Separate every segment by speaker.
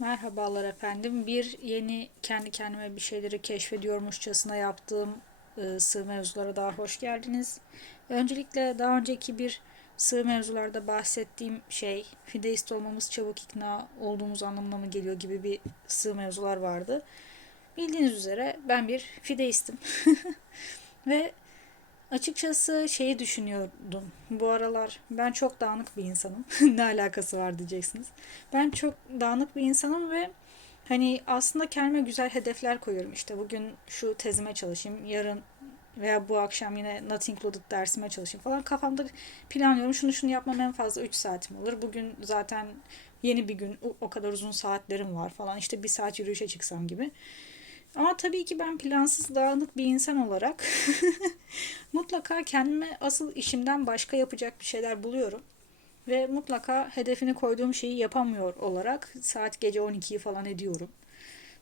Speaker 1: Merhabalar efendim. Bir yeni kendi kendime bir şeyleri keşfediyormuşçasına yaptığım e, sığ mevzulara daha hoş geldiniz. Öncelikle daha önceki bir sığ mevzularda bahsettiğim şey fideist olmamız çabuk ikna olduğumuz anlamına mı geliyor gibi bir sığ mevzular vardı. Bildiğiniz üzere ben bir fideistim. Ve Açıkçası şeyi düşünüyordum. Bu aralar ben çok dağınık bir insanım. ne alakası var diyeceksiniz. Ben çok dağınık bir insanım ve hani aslında kendime güzel hedefler koyuyorum. İşte bugün şu tezime çalışayım, yarın veya bu akşam yine Not Included dersime çalışayım falan. Kafamda planlıyorum. Şunu şunu yapmam en fazla 3 saatim olur. Bugün zaten yeni bir gün o kadar uzun saatlerim var falan. İşte bir saat yürüyüşe çıksam gibi. Ama tabii ki ben plansız dağınık bir insan olarak mutlaka kendime asıl işimden başka yapacak bir şeyler buluyorum. Ve mutlaka hedefini koyduğum şeyi yapamıyor olarak saat gece 12'yi falan ediyorum.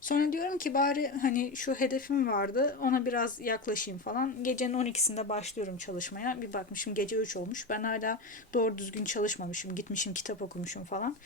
Speaker 1: Sonra diyorum ki bari hani şu hedefim vardı ona biraz yaklaşayım falan. Gecenin 12'sinde başlıyorum çalışmaya. Bir bakmışım gece 3 olmuş. Ben hala doğru düzgün çalışmamışım. Gitmişim kitap okumuşum falan.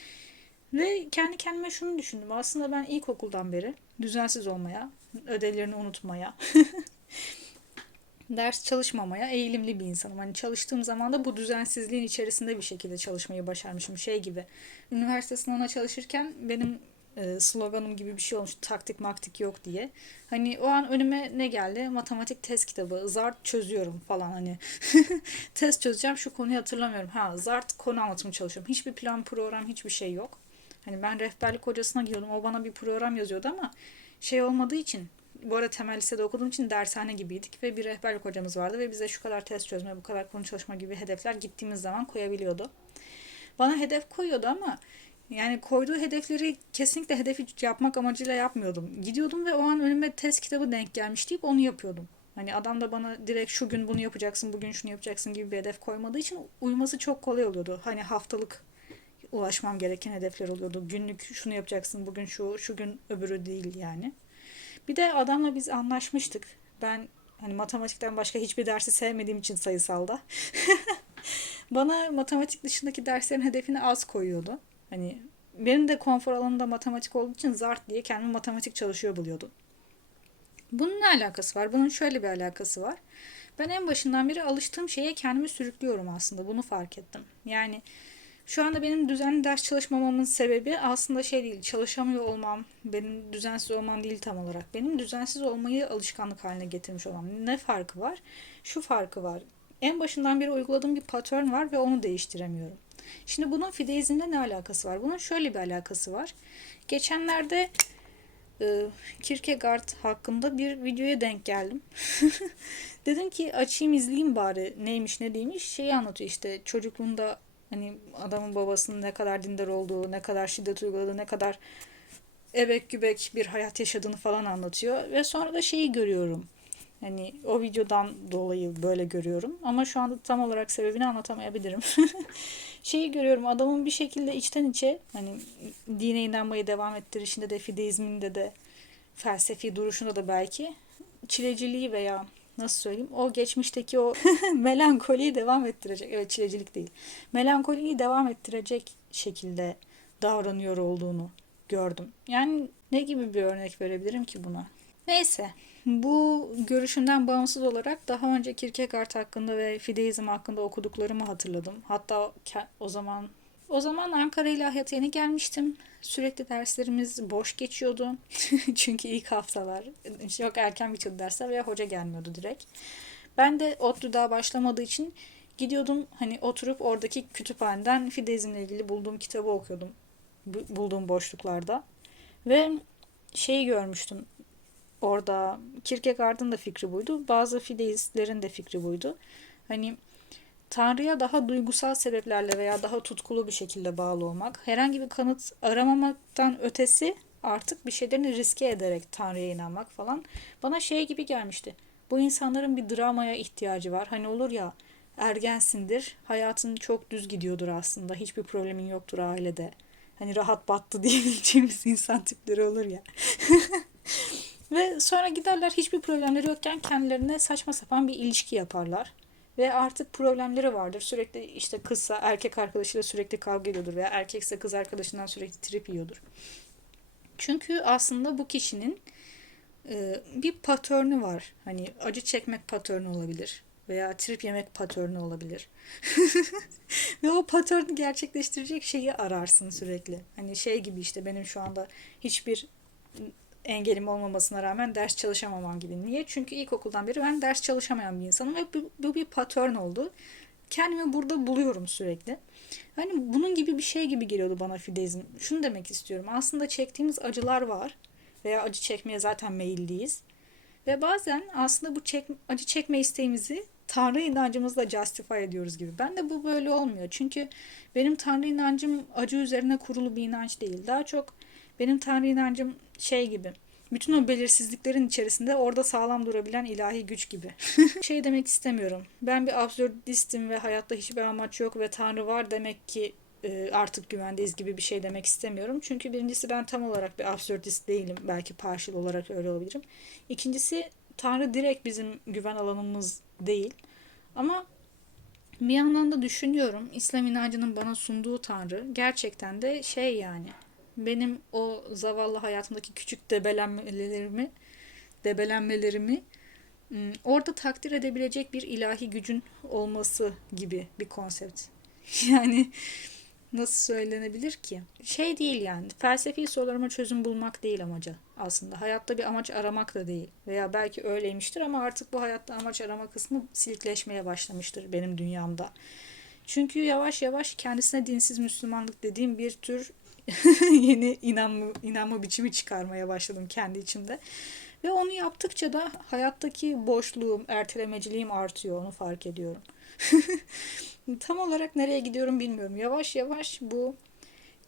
Speaker 1: Ve kendi kendime şunu düşündüm. Aslında ben ilkokuldan beri düzensiz olmaya, ödevlerini unutmaya, ders çalışmamaya eğilimli bir insanım. Hani çalıştığım zaman da bu düzensizliğin içerisinde bir şekilde çalışmayı başarmışım. Şey gibi. Üniversite sınavına çalışırken benim e, sloganım gibi bir şey olmuş. Taktik maktik yok diye. Hani o an önüme ne geldi? Matematik test kitabı. Zart çözüyorum falan hani. test çözeceğim şu konuyu hatırlamıyorum. Ha zart konu anlatımı çalışıyorum. Hiçbir plan program hiçbir şey yok. Hani ben rehberlik hocasına gidiyordum. O bana bir program yazıyordu ama şey olmadığı için bu arada temel lisede okuduğum için dershane gibiydik ve bir rehberlik hocamız vardı ve bize şu kadar test çözme, bu kadar konu çalışma gibi hedefler gittiğimiz zaman koyabiliyordu. Bana hedef koyuyordu ama yani koyduğu hedefleri kesinlikle hedefi yapmak amacıyla yapmıyordum. Gidiyordum ve o an önüme test kitabı denk gelmiş deyip onu yapıyordum. Hani adam da bana direkt şu gün bunu yapacaksın, bugün şunu yapacaksın gibi bir hedef koymadığı için uyuması çok kolay oluyordu. Hani haftalık ulaşmam gereken hedefler oluyordu. Günlük şunu yapacaksın, bugün şu, şu gün öbürü değil yani. Bir de adamla biz anlaşmıştık. Ben hani matematikten başka hiçbir dersi sevmediğim için sayısalda. Bana matematik dışındaki derslerin hedefini az koyuyordu. Hani benim de konfor alanında matematik olduğu için zart diye kendimi matematik çalışıyor buluyordum. Bunun ne alakası var? Bunun şöyle bir alakası var. Ben en başından beri alıştığım şeye kendimi sürüklüyorum aslında. Bunu fark ettim. Yani şu anda benim düzenli ders çalışmamamın sebebi aslında şey değil, çalışamıyor olmam, benim düzensiz olmam değil tam olarak. Benim düzensiz olmayı alışkanlık haline getirmiş olmam. Ne farkı var? Şu farkı var. En başından beri uyguladığım bir patern var ve onu değiştiremiyorum. Şimdi bunun fideizmle ne alakası var? Bunun şöyle bir alakası var. Geçenlerde e, Kierkegaard hakkında bir videoya denk geldim. Dedim ki açayım izleyeyim bari neymiş ne değilmiş. Şeyi anlatıyor işte çocukluğunda Hani adamın babasının ne kadar dindar olduğu, ne kadar şiddet uyguladığı, ne kadar ebek gübek bir hayat yaşadığını falan anlatıyor. Ve sonra da şeyi görüyorum. Hani o videodan dolayı böyle görüyorum. Ama şu anda tam olarak sebebini anlatamayabilirim. şeyi görüyorum adamın bir şekilde içten içe hani dine inanmayı devam ettirişinde de fideizminde de felsefi duruşunda da belki çileciliği veya nasıl söyleyeyim o geçmişteki o melankoliyi devam ettirecek. Evet çilecilik değil. Melankoliyi devam ettirecek şekilde davranıyor olduğunu gördüm. Yani ne gibi bir örnek verebilirim ki buna? Neyse bu görüşünden bağımsız olarak daha önce Kierkegaard hakkında ve Fideizm hakkında okuduklarımı hatırladım. Hatta o zaman o zaman Ankara İlahiyat'a yeni gelmiştim. Sürekli derslerimiz boş geçiyordu. Çünkü ilk haftalar çok erken bitiyordu dersler veya hoca gelmiyordu direkt. Ben de ODTÜ daha başlamadığı için gidiyordum hani oturup oradaki kütüphaneden fideizmle ilgili bulduğum kitabı okuyordum. Bulduğum boşluklarda. Ve şeyi görmüştüm orada. Kierkegaard'ın da fikri buydu. Bazı fideistlerin de fikri buydu. Hani Tanrı'ya daha duygusal sebeplerle veya daha tutkulu bir şekilde bağlı olmak, herhangi bir kanıt aramamaktan ötesi artık bir şeylerini riske ederek Tanrı'ya inanmak falan bana şey gibi gelmişti. Bu insanların bir dramaya ihtiyacı var. Hani olur ya ergensindir, hayatın çok düz gidiyordur aslında, hiçbir problemin yoktur ailede. Hani rahat battı diyebileceğimiz insan tipleri olur ya. Ve sonra giderler hiçbir problemleri yokken kendilerine saçma sapan bir ilişki yaparlar. Ve artık problemleri vardır. Sürekli işte kızsa erkek arkadaşıyla sürekli kavga ediyordur veya erkekse kız arkadaşından sürekli trip yiyordur. Çünkü aslında bu kişinin e, bir patörnü var. Hani acı çekmek patörnü olabilir veya trip yemek patörnü olabilir. Ve o patörnü gerçekleştirecek şeyi ararsın sürekli. Hani şey gibi işte benim şu anda hiçbir engelim olmamasına rağmen ders çalışamamam gibi. Niye? Çünkü ilkokuldan beri ben ders çalışamayan bir insanım ve bu, bu bir patörn oldu. Kendimi burada buluyorum sürekli. Hani bunun gibi bir şey gibi geliyordu bana fideizm. Şunu demek istiyorum. Aslında çektiğimiz acılar var veya acı çekmeye zaten meyilliyiz. Ve bazen aslında bu çek, acı çekme isteğimizi Tanrı inancımızla justify ediyoruz gibi. Ben de bu böyle olmuyor. Çünkü benim Tanrı inancım acı üzerine kurulu bir inanç değil. Daha çok benim Tanrı inancım şey gibi. Bütün o belirsizliklerin içerisinde orada sağlam durabilen ilahi güç gibi. şey demek istemiyorum. Ben bir absürdistim ve hayatta hiçbir amaç yok ve Tanrı var demek ki e, artık güvendeyiz gibi bir şey demek istemiyorum. Çünkü birincisi ben tam olarak bir absürdist değilim. Belki partial olarak öyle olabilirim. İkincisi Tanrı direkt bizim güven alanımız değil. Ama bir yandan da düşünüyorum İslam inancının bana sunduğu Tanrı gerçekten de şey yani benim o zavallı hayatımdaki küçük debelenmelerimi debelenmelerimi orada takdir edebilecek bir ilahi gücün olması gibi bir konsept. Yani nasıl söylenebilir ki? Şey değil yani felsefi sorularıma çözüm bulmak değil amacı aslında. Hayatta bir amaç aramak da değil. Veya belki öyleymiştir ama artık bu hayatta amaç arama kısmı silikleşmeye başlamıştır benim dünyamda. Çünkü yavaş yavaş kendisine dinsiz Müslümanlık dediğim bir tür yeni inanma, inanma biçimi çıkarmaya başladım kendi içimde. Ve onu yaptıkça da hayattaki boşluğum, ertelemeciliğim artıyor onu fark ediyorum. Tam olarak nereye gidiyorum bilmiyorum. Yavaş yavaş bu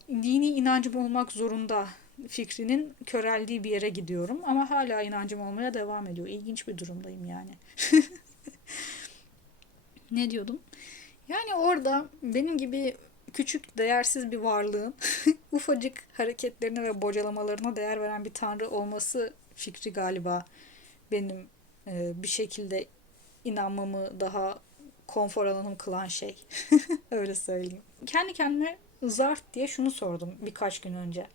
Speaker 1: dini inancım olmak zorunda fikrinin köreldiği bir yere gidiyorum. Ama hala inancım olmaya devam ediyor. İlginç bir durumdayım yani. ne diyordum? Yani orada benim gibi küçük, değersiz bir varlığın ufacık hareketlerine ve bocalamalarına değer veren bir tanrı olması fikri galiba benim e, bir şekilde inanmamı daha konfor alanım kılan şey. Öyle söyleyeyim. Kendi kendime zarf diye şunu sordum birkaç gün önce.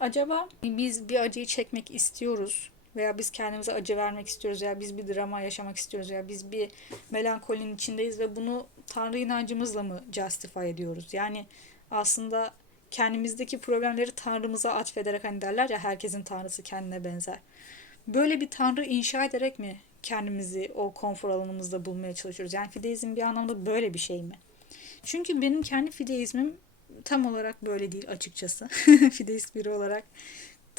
Speaker 1: Acaba biz bir acıyı çekmek istiyoruz veya biz kendimize acı vermek istiyoruz veya biz bir drama yaşamak istiyoruz veya biz bir melankolinin içindeyiz ve bunu Tanrı inancımızla mı justify ediyoruz? Yani aslında kendimizdeki problemleri Tanrımıza atfederek hani derler ya herkesin Tanrısı kendine benzer. Böyle bir Tanrı inşa ederek mi kendimizi o konfor alanımızda bulmaya çalışıyoruz? Yani fideizm bir anlamda böyle bir şey mi? Çünkü benim kendi fideizmim tam olarak böyle değil açıkçası. Fideist biri olarak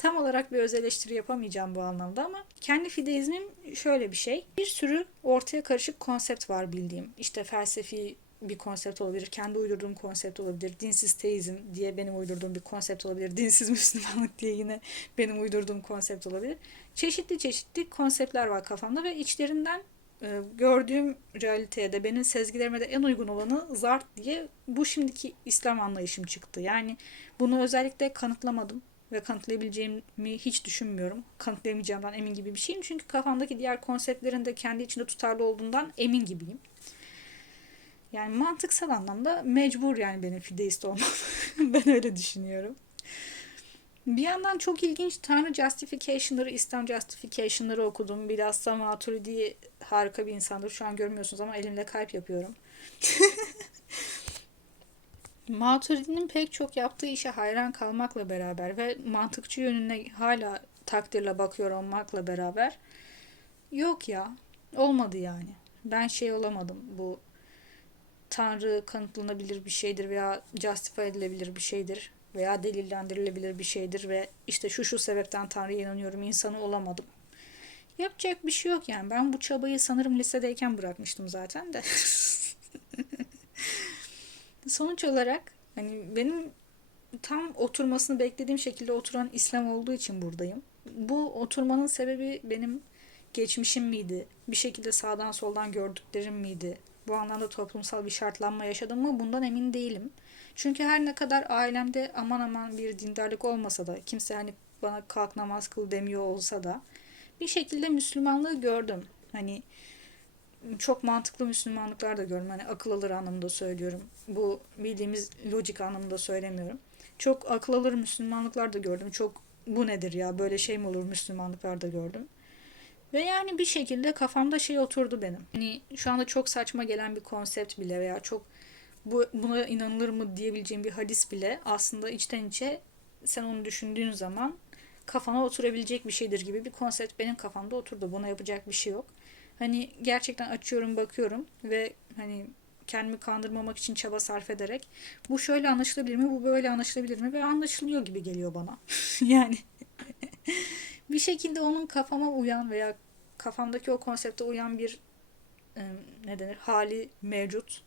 Speaker 1: tam olarak bir öz eleştiri yapamayacağım bu anlamda ama kendi fideizmim şöyle bir şey. Bir sürü ortaya karışık konsept var bildiğim. İşte felsefi bir konsept olabilir, kendi uydurduğum konsept olabilir, dinsiz teizm diye benim uydurduğum bir konsept olabilir, dinsiz Müslümanlık diye yine benim uydurduğum konsept olabilir. Çeşitli çeşitli konseptler var kafamda ve içlerinden e, gördüğüm realiteye de benim sezgilerime de en uygun olanı zart diye bu şimdiki İslam anlayışım çıktı. Yani bunu özellikle kanıtlamadım ve kanıtlayabileceğimi hiç düşünmüyorum. Kanıtlayamayacağımdan emin gibi bir şeyim. Çünkü kafamdaki diğer konseptlerin de kendi içinde tutarlı olduğundan emin gibiyim. Yani mantıksal anlamda mecbur yani benim fideist olmam. ben öyle düşünüyorum. Bir yandan çok ilginç Tanrı Justification'ları, İslam Justification'ları okudum. Bilhassa Maturidi harika bir insandır. Şu an görmüyorsunuz ama elimle kalp yapıyorum. Maturidi'nin pek çok yaptığı işe hayran kalmakla beraber ve mantıkçı yönüne hala takdirle bakıyor olmakla beraber yok ya olmadı yani. Ben şey olamadım bu Tanrı kanıtlanabilir bir şeydir veya justify edilebilir bir şeydir veya delillendirilebilir bir şeydir ve işte şu şu sebepten Tanrı'ya inanıyorum insanı olamadım. Yapacak bir şey yok yani. Ben bu çabayı sanırım lisedeyken bırakmıştım zaten de. Sonuç olarak hani benim tam oturmasını beklediğim şekilde oturan İslam olduğu için buradayım. Bu oturmanın sebebi benim geçmişim miydi? Bir şekilde sağdan soldan gördüklerim miydi? Bu anlamda toplumsal bir şartlanma yaşadım mı? Bundan emin değilim. Çünkü her ne kadar ailemde aman aman bir dindarlık olmasa da kimse hani bana kalk namaz kıl demiyor olsa da bir şekilde Müslümanlığı gördüm. Hani çok mantıklı Müslümanlıklar da gördüm. Hani akıl alır anlamında söylüyorum. Bu bildiğimiz lojik anlamında söylemiyorum. Çok akıl alır Müslümanlıklar da gördüm. Çok bu nedir ya böyle şey mi olur Müslümanlıklarda gördüm. Ve yani bir şekilde kafamda şey oturdu benim. Hani şu anda çok saçma gelen bir konsept bile veya çok bu buna inanılır mı diyebileceğim bir hadis bile aslında içten içe sen onu düşündüğün zaman kafana oturabilecek bir şeydir gibi bir konsept benim kafamda oturdu. Buna yapacak bir şey yok. Hani gerçekten açıyorum bakıyorum ve hani kendimi kandırmamak için çaba sarf ederek bu şöyle anlaşılabilir mi, bu böyle anlaşılabilir mi ve anlaşılıyor gibi geliyor bana. yani bir şekilde onun kafama uyan veya kafamdaki o konsepte uyan bir ne denir hali mevcut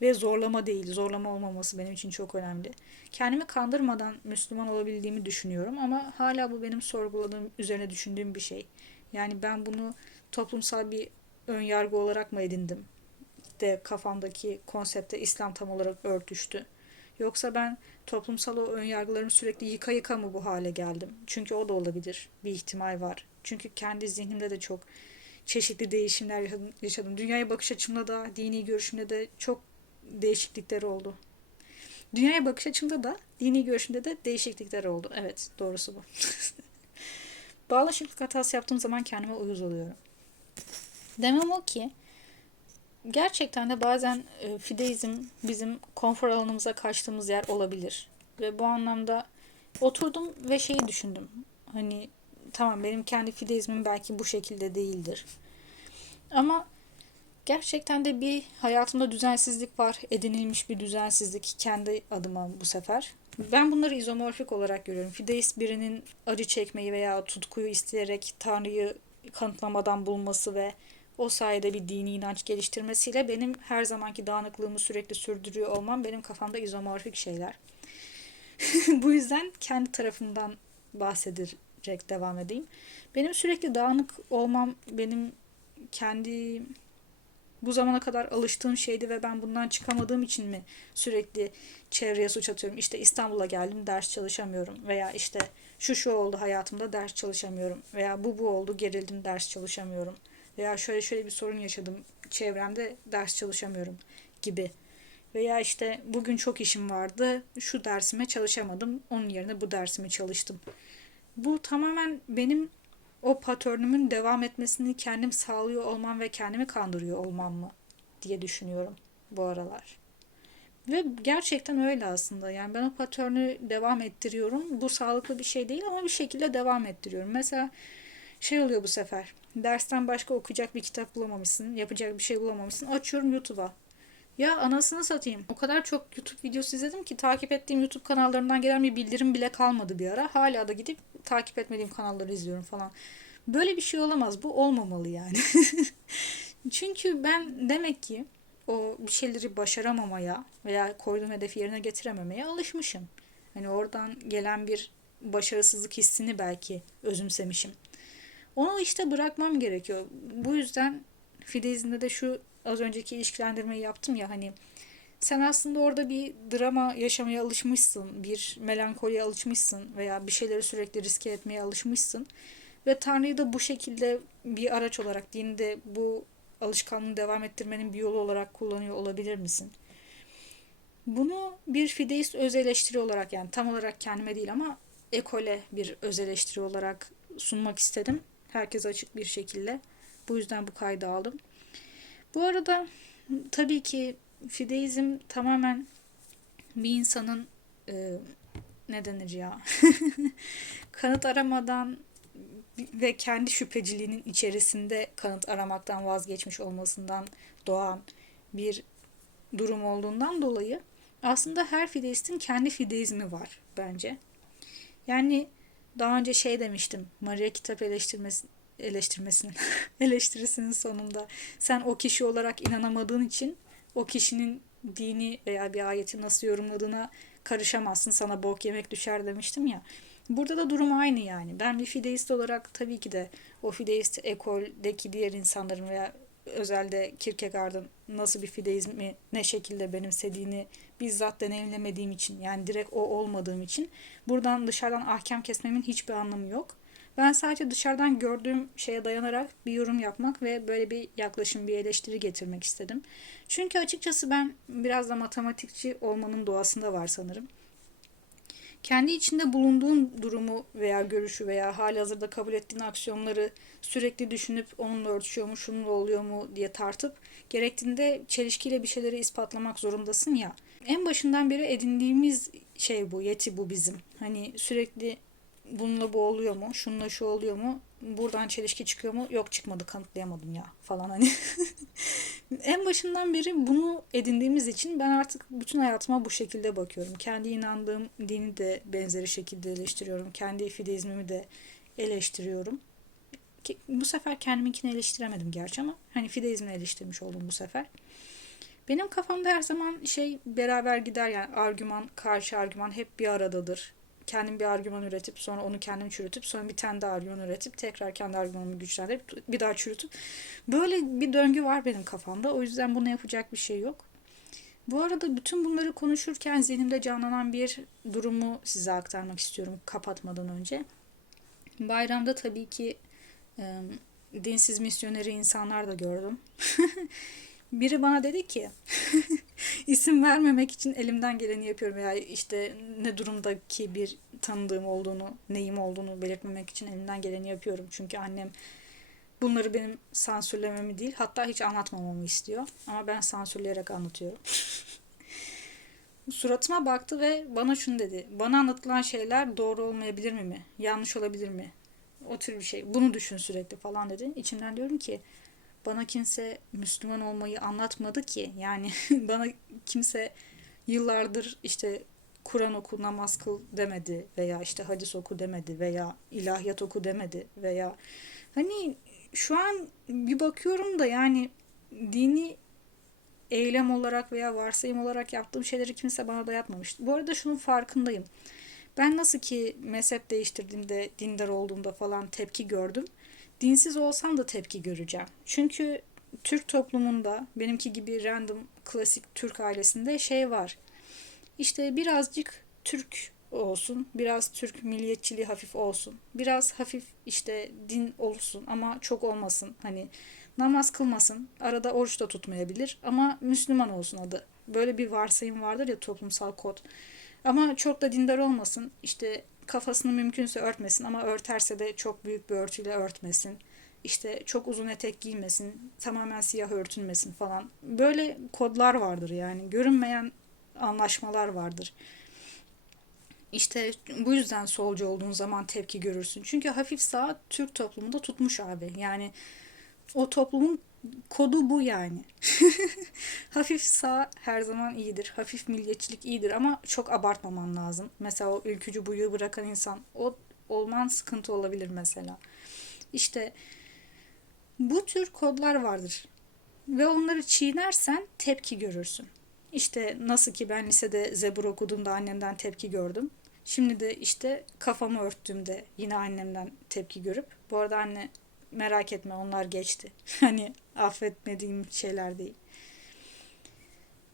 Speaker 1: ve zorlama değil, zorlama olmaması benim için çok önemli. Kendimi kandırmadan Müslüman olabildiğimi düşünüyorum ama hala bu benim sorguladığım, üzerine düşündüğüm bir şey. Yani ben bunu toplumsal bir ön yargı olarak mı edindim? De kafamdaki konsepte İslam tam olarak örtüştü. Yoksa ben toplumsal o ön yargılarımı sürekli yıka yıka mı bu hale geldim? Çünkü o da olabilir. Bir ihtimal var. Çünkü kendi zihnimde de çok çeşitli değişimler yaşadım. Dünyaya bakış açımda da, dini görüşümde de çok değişiklikler oldu. Dünyaya bakış açımda da, dini görüşümde de değişiklikler oldu. Evet, doğrusu bu. Bağlaşıklık hatası yaptığım zaman kendime uyuz oluyorum. Demem o ki, gerçekten de bazen e, fideizm bizim konfor alanımıza kaçtığımız yer olabilir. Ve bu anlamda oturdum ve şeyi düşündüm. Hani tamam benim kendi fideizmim belki bu şekilde değildir. Ama gerçekten de bir hayatımda düzensizlik var. Edinilmiş bir düzensizlik kendi adıma bu sefer. Ben bunları izomorfik olarak görüyorum. Fideist birinin acı çekmeyi veya tutkuyu isteyerek Tanrı'yı kanıtlamadan bulması ve o sayede bir dini inanç geliştirmesiyle benim her zamanki dağınıklığımı sürekli sürdürüyor olmam benim kafamda izomorfik şeyler. Bu yüzden kendi tarafımdan bahsederek devam edeyim. Benim sürekli dağınık olmam benim kendi bu zamana kadar alıştığım şeydi ve ben bundan çıkamadığım için mi sürekli çevreye suç atıyorum? İşte İstanbul'a geldim ders çalışamıyorum veya işte şu şu oldu hayatımda ders çalışamıyorum veya bu bu oldu gerildim ders çalışamıyorum veya şöyle şöyle bir sorun yaşadım çevremde ders çalışamıyorum gibi. Veya işte bugün çok işim vardı şu dersime çalışamadım onun yerine bu dersimi çalıştım. Bu tamamen benim o patörnümün devam etmesini kendim sağlıyor olmam ve kendimi kandırıyor olmam mı diye düşünüyorum bu aralar. Ve gerçekten öyle aslında. Yani ben o patörnü devam ettiriyorum. Bu sağlıklı bir şey değil ama bir şekilde devam ettiriyorum. Mesela şey oluyor bu sefer. Dersten başka okuyacak bir kitap bulamamışsın, yapacak bir şey bulamamışsın. Açıyorum YouTube'a. Ya anasını satayım. O kadar çok YouTube videosu izledim ki takip ettiğim YouTube kanallarından gelen bir bildirim bile kalmadı bir ara. Hala da gidip takip etmediğim kanalları izliyorum falan. Böyle bir şey olamaz. Bu olmamalı yani. Çünkü ben demek ki o bir şeyleri başaramamaya veya koyduğum hedefi yerine getirememeye alışmışım. Hani oradan gelen bir başarısızlık hissini belki özümsemişim. Onu işte bırakmam gerekiyor. Bu yüzden Fideizm'de de şu az önceki ilişkilendirmeyi yaptım ya hani sen aslında orada bir drama yaşamaya alışmışsın, bir melankoliye alışmışsın veya bir şeyleri sürekli riske etmeye alışmışsın. Ve Tanrı'yı da bu şekilde bir araç olarak, dini de bu alışkanlığı devam ettirmenin bir yolu olarak kullanıyor olabilir misin? Bunu bir fideist öz eleştiri olarak yani tam olarak kendime değil ama ekole bir öz eleştiri olarak sunmak istedim. Herkes açık bir şekilde. Bu yüzden bu kaydı aldım. Bu arada tabii ki fideizm tamamen bir insanın e, ne denir ya kanıt aramadan ve kendi şüpheciliğinin içerisinde kanıt aramaktan vazgeçmiş olmasından doğan bir durum olduğundan dolayı aslında her fideistin kendi fideizmi var bence. Yani daha önce şey demiştim. Maria kitap eleştirmesi, eleştirmesinin eleştirisinin sonunda sen o kişi olarak inanamadığın için o kişinin dini veya bir ayeti nasıl yorumladığına karışamazsın sana bok yemek düşer demiştim ya. Burada da durum aynı yani. Ben bir fideist olarak tabii ki de o fideist ekoldeki diğer insanların veya özelde Kierkegaard'ın nasıl bir fideizmi ne şekilde benimsediğini bizzat deneyimlemediğim için yani direkt o olmadığım için buradan dışarıdan ahkam kesmemin hiçbir anlamı yok. Ben sadece dışarıdan gördüğüm şeye dayanarak bir yorum yapmak ve böyle bir yaklaşım, bir eleştiri getirmek istedim. Çünkü açıkçası ben biraz da matematikçi olmanın doğasında var sanırım. Kendi içinde bulunduğun durumu veya görüşü veya hali hazırda kabul ettiğin aksiyonları sürekli düşünüp onunla örtüşüyor mu, şununla oluyor mu diye tartıp gerektiğinde çelişkiyle bir şeyleri ispatlamak zorundasın ya. En başından beri edindiğimiz şey bu, yeti bu bizim. Hani sürekli bununla bu oluyor mu, şununla şu oluyor mu, buradan çelişki çıkıyor mu, yok çıkmadı kanıtlayamadım ya falan hani. en başından beri bunu edindiğimiz için ben artık bütün hayatıma bu şekilde bakıyorum. Kendi inandığım dini de benzeri şekilde eleştiriyorum. Kendi fideizmimi de eleştiriyorum. Ki bu sefer kendiminkini eleştiremedim gerçi ama hani fideizmi eleştirmiş oldum bu sefer. Benim kafamda her zaman şey beraber gider yani argüman, karşı argüman hep bir aradadır. Kendim bir argüman üretip sonra onu kendim çürütüp sonra bir tane daha argüman üretip tekrar kendi argümanımı güçlendirip bir daha çürütüp böyle bir döngü var benim kafamda. O yüzden buna yapacak bir şey yok. Bu arada bütün bunları konuşurken zihnimde canlanan bir durumu size aktarmak istiyorum kapatmadan önce. Bayramda tabii ki e, dinsiz misyoneri insanlar da gördüm. Biri bana dedi ki isim vermemek için elimden geleni yapıyorum veya işte ne durumdaki bir tanıdığım olduğunu, neyim olduğunu belirtmemek için elimden geleni yapıyorum. Çünkü annem bunları benim sansürlememi değil hatta hiç anlatmamamı istiyor. Ama ben sansürleyerek anlatıyorum. Suratıma baktı ve bana şunu dedi. Bana anlatılan şeyler doğru olmayabilir mi mi? Yanlış olabilir mi? O tür bir şey. Bunu düşün sürekli falan dedi. İçimden diyorum ki bana kimse Müslüman olmayı anlatmadı ki. Yani bana kimse yıllardır işte Kur'an oku, namaz kıl demedi veya işte hadis oku demedi veya ilahiyat oku demedi veya hani şu an bir bakıyorum da yani dini eylem olarak veya varsayım olarak yaptığım şeyleri kimse bana dayatmamıştı. Bu arada şunun farkındayım. Ben nasıl ki mezhep değiştirdiğimde, dindar olduğumda falan tepki gördüm dinsiz olsam da tepki göreceğim. Çünkü Türk toplumunda benimki gibi random klasik Türk ailesinde şey var. İşte birazcık Türk olsun, biraz Türk milliyetçiliği hafif olsun. Biraz hafif işte din olsun ama çok olmasın. Hani namaz kılmasın, arada oruç da tutmayabilir ama Müslüman olsun adı. Böyle bir varsayım vardır ya toplumsal kod. Ama çok da dindar olmasın. İşte kafasını mümkünse örtmesin ama örterse de çok büyük bir örtüyle örtmesin. İşte çok uzun etek giymesin, tamamen siyah örtünmesin falan. Böyle kodlar vardır yani. Görünmeyen anlaşmalar vardır. İşte bu yüzden solcu olduğun zaman tepki görürsün. Çünkü hafif sağ Türk toplumunda tutmuş abi. Yani o toplumun kodu bu yani. Hafif sağ her zaman iyidir. Hafif milliyetçilik iyidir ama çok abartmaman lazım. Mesela o ülkücü buyu bırakan insan o olman sıkıntı olabilir mesela. İşte bu tür kodlar vardır. Ve onları çiğnersen tepki görürsün. İşte nasıl ki ben lisede Zebur okuduğumda annemden tepki gördüm. Şimdi de işte kafamı örttüğümde yine annemden tepki görüp bu arada anne merak etme onlar geçti. Hani affetmediğim şeyler değil.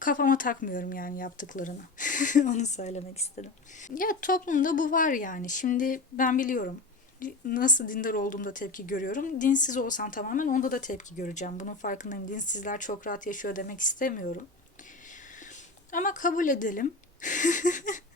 Speaker 1: Kafama takmıyorum yani yaptıklarını. Onu söylemek istedim. Ya toplumda bu var yani. Şimdi ben biliyorum nasıl dindar olduğumda tepki görüyorum. Dinsiz olsam tamamen onda da tepki göreceğim. Bunun farkındayım. Dinsizler çok rahat yaşıyor demek istemiyorum. Ama kabul edelim.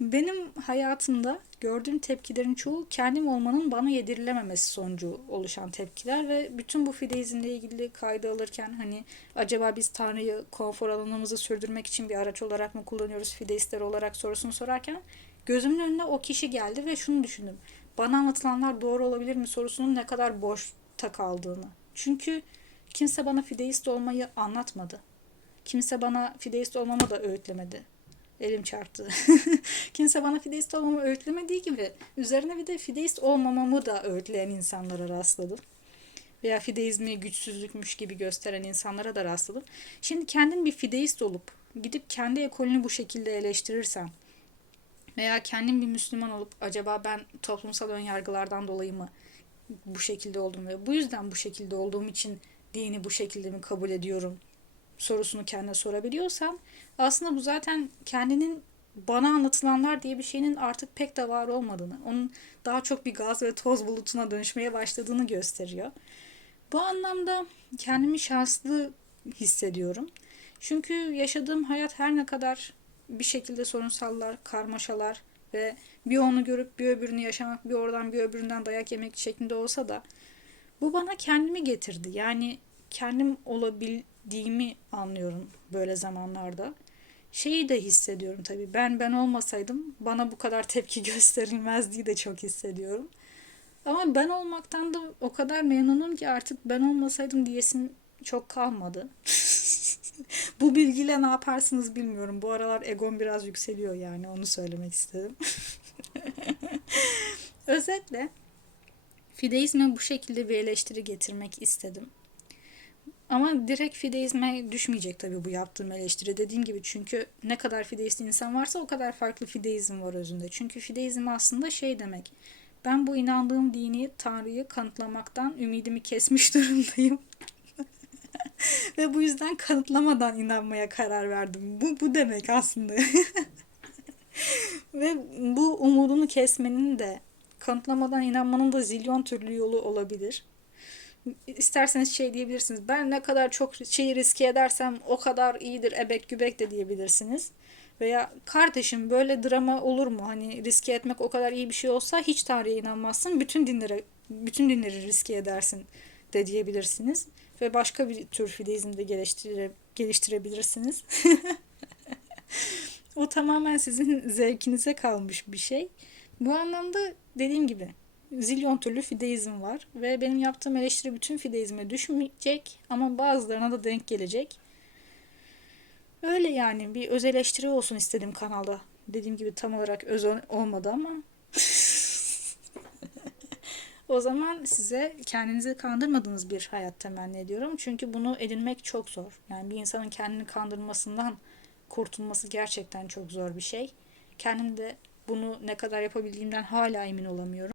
Speaker 1: Benim hayatımda gördüğüm tepkilerin çoğu kendim olmanın bana yedirilememesi sonucu oluşan tepkiler ve bütün bu fideizmle ilgili kaydı alırken hani acaba biz Tanrı'yı konfor alanımızı sürdürmek için bir araç olarak mı kullanıyoruz fideistler olarak sorusunu sorarken gözümün önüne o kişi geldi ve şunu düşündüm. Bana anlatılanlar doğru olabilir mi sorusunun ne kadar boşta kaldığını. Çünkü kimse bana fideist olmayı anlatmadı. Kimse bana fideist olmamı da öğütlemedi. Elim çarptı. Kimse bana fideist olmamı öğütlemediği gibi üzerine bir de fideist olmamamı da öğütleyen insanlara rastladım. Veya fideizmi güçsüzlükmüş gibi gösteren insanlara da rastladım. Şimdi kendim bir fideist olup gidip kendi ekolünü bu şekilde eleştirirsen veya kendim bir Müslüman olup acaba ben toplumsal önyargılardan dolayı mı bu şekilde oldum ve bu yüzden bu şekilde olduğum için dini bu şekilde mi kabul ediyorum sorusunu kendine sorabiliyorsam aslında bu zaten kendinin bana anlatılanlar diye bir şeyin artık pek de var olmadığını, onun daha çok bir gaz ve toz bulutuna dönüşmeye başladığını gösteriyor. Bu anlamda kendimi şanslı hissediyorum. Çünkü yaşadığım hayat her ne kadar bir şekilde sorunsallar, karmaşalar ve bir onu görüp bir öbürünü yaşamak, bir oradan bir öbüründen dayak yemek şeklinde olsa da bu bana kendimi getirdi. Yani kendim olabildiğimi anlıyorum böyle zamanlarda. Şeyi de hissediyorum tabii. Ben ben olmasaydım bana bu kadar tepki gösterilmezdiği de çok hissediyorum. Ama ben olmaktan da o kadar memnunum ki artık ben olmasaydım diyesim çok kalmadı. Bu bilgiyle ne yaparsınız bilmiyorum. Bu aralar egom biraz yükseliyor yani onu söylemek istedim. Özetle fideizme bu şekilde bir eleştiri getirmek istedim. Ama direkt fideizme düşmeyecek tabii bu yaptığım eleştiri. Dediğim gibi çünkü ne kadar fideist insan varsa o kadar farklı fideizm var özünde. Çünkü fideizm aslında şey demek. Ben bu inandığım dini, Tanrı'yı kanıtlamaktan ümidimi kesmiş durumdayım. Ve bu yüzden kanıtlamadan inanmaya karar verdim. Bu, bu demek aslında. Ve bu umudunu kesmenin de kanıtlamadan inanmanın da zilyon türlü yolu olabilir. İsterseniz şey diyebilirsiniz. Ben ne kadar çok şeyi riske edersem o kadar iyidir ebek gübek de diyebilirsiniz. Veya kardeşim böyle drama olur mu? Hani riske etmek o kadar iyi bir şey olsa hiç Tanrı'ya inanmazsın. Bütün dinlere bütün dinleri riske edersin de diyebilirsiniz. Ve başka bir tür fideizm de geliştire, geliştirebilirsiniz. o tamamen sizin zevkinize kalmış bir şey. Bu anlamda dediğim gibi zilyon türlü fideizm var ve benim yaptığım eleştiri bütün fideizme düşmeyecek ama bazılarına da denk gelecek. Öyle yani bir öz eleştiri olsun istedim kanalda. Dediğim gibi tam olarak öz olmadı ama o zaman size kendinizi kandırmadığınız bir hayat temenni ediyorum. Çünkü bunu edinmek çok zor. Yani bir insanın kendini kandırmasından kurtulması gerçekten çok zor bir şey. Kendim de bunu ne kadar yapabildiğimden hala emin olamıyorum.